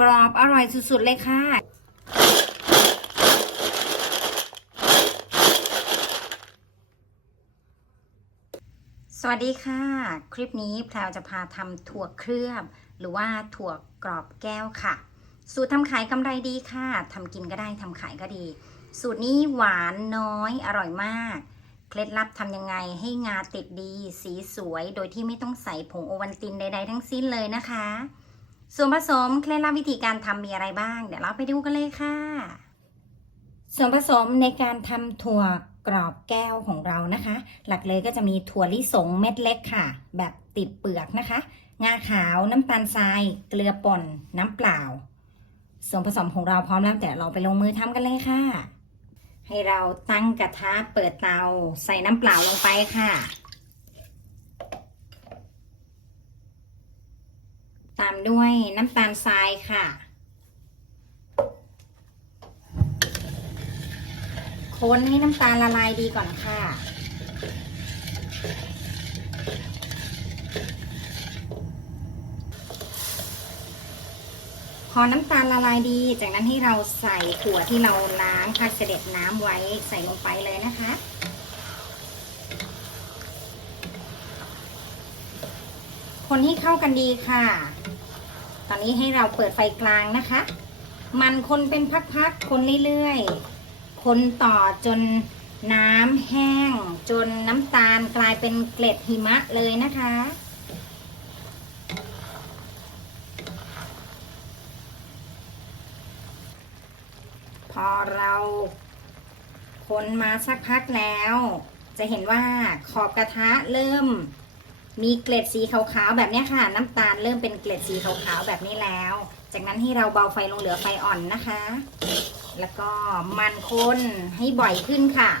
กรอบอร่อยสุดๆเลยค่ะสวัสดีค่ะ คลิปนี้แพลวจะพาทำถั่วเคลือบ หรือว่าถั่วกรอบแก้วค่ะ สูตรทำขายกำไรดีค่ะทำกินก็ได้ทำขายก็ดี สูตรนี้หวานน้อยอร่อยมาก เคล็ดลับทำยังไงให้งาติดดี สีสวย โดยที่ไม่ต้องใส่ผงโอวัลตินใด ๆ ทั้งสิ้นเลยนะคะ ส่วนผสมเคล็ดลับวิธีการทำมีอะไรบ้าง เดี๋ยวเราไปดูกันเลยค่ะ ส่วนผสมในการทำถั่วกรอบแก้วของเรานะคะ หลักเลยก็จะมีถั่วลิสงเม็ดเล็กค่ะ แบบติดเปลือกนะคะ งาขาวน้ำตาลทราย เกลือป่นน้ำเปล่า ส่วนผสมของเราพร้อมแล้วแต่เราไปลงมือทำกันเลยค่ะ ให้เราตั้งกระทะเปิดเตาใส่น้ำเปล่าลงไปค่ะ ตามด้วยน้ำตาลทรายค่ะ คนให้น้ำตาลละลายดีก่อนค่ะ พอน้ำตาลละลายดี จากนั้นให้เราใส่ถั่วที่เราล้างผักเสด็จน้ำไว้ใส่ลงไปเลยนะคะ คนให้เข้ากันดีค่ะ ตอนนี้ให้เราเปิดไฟกลางนะคะ มันคนเป็นพักๆ คนเรื่อยๆ คนต่อจนน้ำแห้ง จนน้ำตาลกลายเป็นเกล็ดหิมะเลยนะคะพอเราคนมาสักพักแล้ว จะเห็นว่าขอบกระทะเริ่ม มีเกล็ดสีขาวๆแบบนี้ค่ะ น้ำตาลเริ่มเป็นเกล็ดสีขาวๆแบบนี้แล้ว จากนั้นให้เราเบาไฟลงเหลือไฟอ่อนนะคะ แล้วก็มันคนให้บ่อยขึ้นค่ะ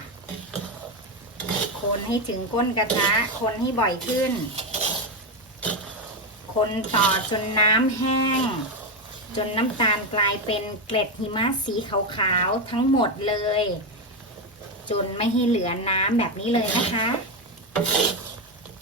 คนให้ถึงก้นกระทะคนให้บ่อยขึ้น คนต่อจนน้ำแห้ง จนน้ำตาลกลายเป็นเกล็ดหิมะสีขาวๆทั้งหมดเลย จนไม่ให้เหลือน้ำแบบนี้เลยนะคะ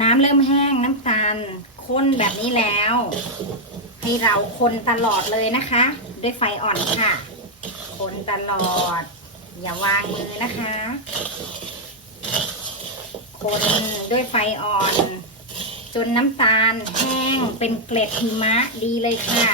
น้ำเริ่มแห้งน้ำตาลข้นแบบนี้แล้ว ให้เราคนตลอดเลยนะคะ ด้วยไฟอ่อนค่ะ คนตลอด อย่าวางมือนะคะ คนด้วยไฟอ่อน จนน้ำตาลแห้งเป็นเกล็ดหิมะดีเลยค่ะ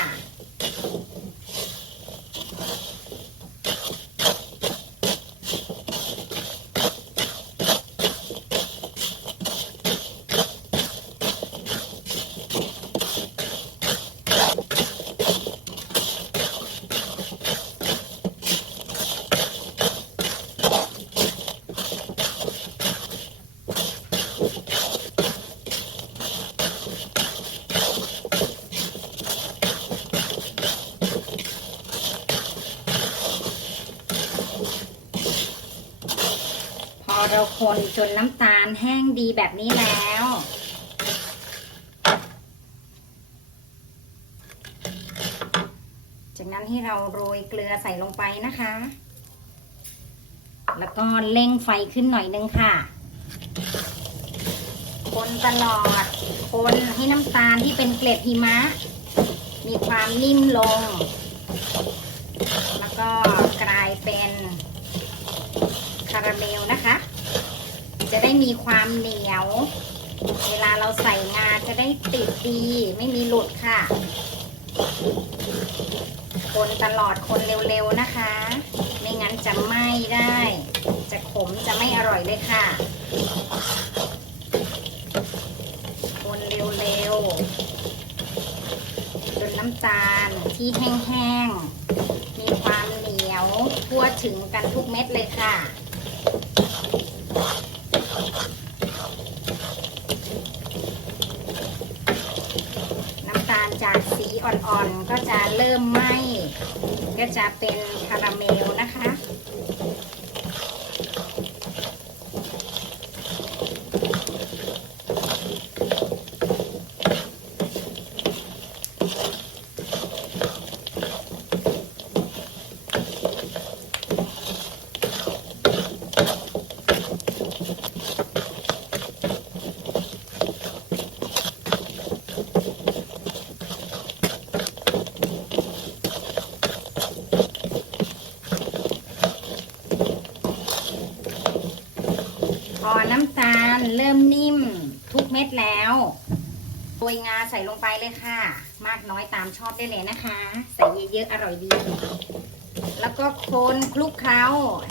เราคนจนน้ำตาลแห้งดีแบบนี้แล้ว จากนั้นให้เราโรยเกลือใส่ลงไปนะคะ แล้วก็เร่งไฟขึ้นหน่อยนึงค่ะ คนตลอด คนให้น้ำตาลที่เป็นเกล็ดหิมะ มีความนิ่มลง แล้วก็กลายเป็นคาราเมลนะคะ จะได้มีความเหนียว เวลาเราใส่งาจะได้ติดดี ไม่มีหลุดค่ะ คนตลอดคนเร็วๆนะคะ ไม่งั้นจะไหม้ได้ จะขมจะไม่อร่อยเลยค่ะ คนเร็วๆจนน้ำตาลที่แห้งๆ มีความเหนียวทั่วถึงกันทุกเม็ดเลยค่ะ น้ำตาลจากสี อ่อนๆก็จะเริ่มไหม้ก็จะเป็นคาราเมลนะคะ พอน้ำตาลเริ่มนิ่มทุกเม็ดแล้วโรยงาใส่ลงไปเลยค่ะ มากน้อยตามชอบได้เลยนะคะ ใส่เยอะๆอร่อยดี แล้วก็คนคลุกเคล้า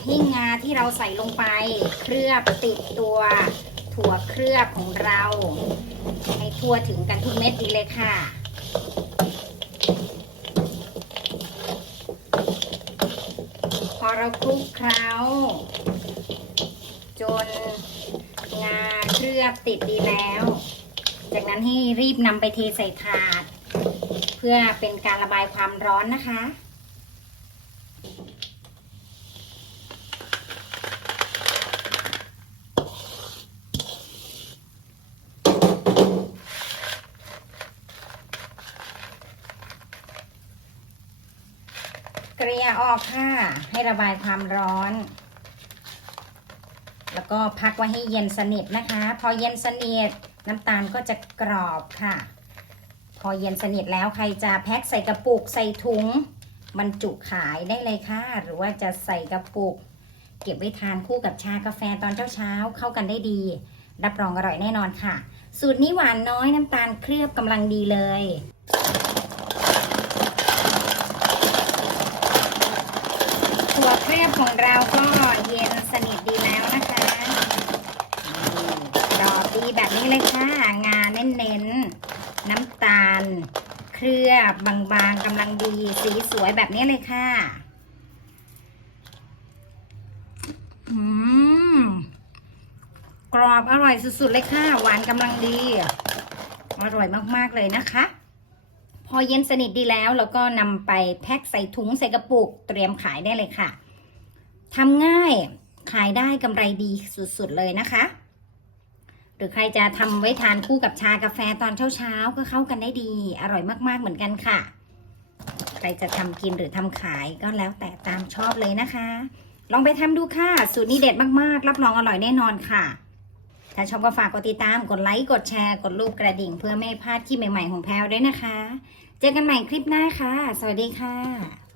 ให้งาที่เราใส่ลงไป เคลือบติดตัว ถั่วเคลือบของเรา ให้ทั่วถึงกันทุกเม็ดดีเลยค่ะพอเราคลุกเคล้า จนงา เคลือบติดดีแล้ว จากนั้นให้รีบนำไปเทใส่ถาด เพื่อเป็นการระบายความร้อนนะคะ เกลี่ยออกค่ะ ให้ระบายความร้อน แล้วก็พักไว้ให้เย็นสนิทนะคะ พอเย็นสนิทน้ำตาลก็จะกรอบค่ะ พอเย็นสนิทแล้วใครจะแพ็คใส่กระปุกใส่ถุงบรรจุขายได้เลยค่ะ หรือว่าจะใส่กระปุก เก็บไว้ทานคู่กับชากาแฟตอนเช้าๆเข้ากันได้ดี รับรองอร่อยแน่นอนค่ะ สูตรนี้หวานน้อยน้ำตาลเคลือบกำลังดีเลยถั่วเคลือบของเราก็เย็นสนิทดีแล้วนะคะ นี่ดอกดีแบบนี้เลยค่ะ งาเน้นๆ น้ำตาล เคลือบบางๆกำลังดี สีสวยแบบนี้เลยค่ะ อืม กรอบอร่อยสุดๆเลยค่ะ หวานกำลังดี อร่อยมากๆเลยนะคะ พอเย็นสนิทดีแล้วเราก็นำไปแพ็คใส่ถุงใส่กระปุก เตรียมขายได้เลยค่ะทำง่ายขายได้กำไรดีสุดๆเลยนะคะ หรือใครจะทำไว้ทานคู่กับชากาแฟตอนเช้าๆก็เข้ากันได้ดี อร่อยมากๆเหมือนกันค่ะ ใครจะทำกินหรือทำขายก็แล้วแต่ตามชอบเลยนะคะ ลองไปทำดูค่ะ สูตรนี้เด็ดมากๆ รับรองอร่อยแน่นอนค่ะ ถ้าชอบก็ฝากกดติดตาม กดไลค์ กดแชร์ กดรูปกระดิ่ง เพื่อไม่พลาดคลิปใหม่ๆของแพลวด้วยนะคะ เจอกันใหม่คลิปหน้าค่ะ สวัสดีค่ะ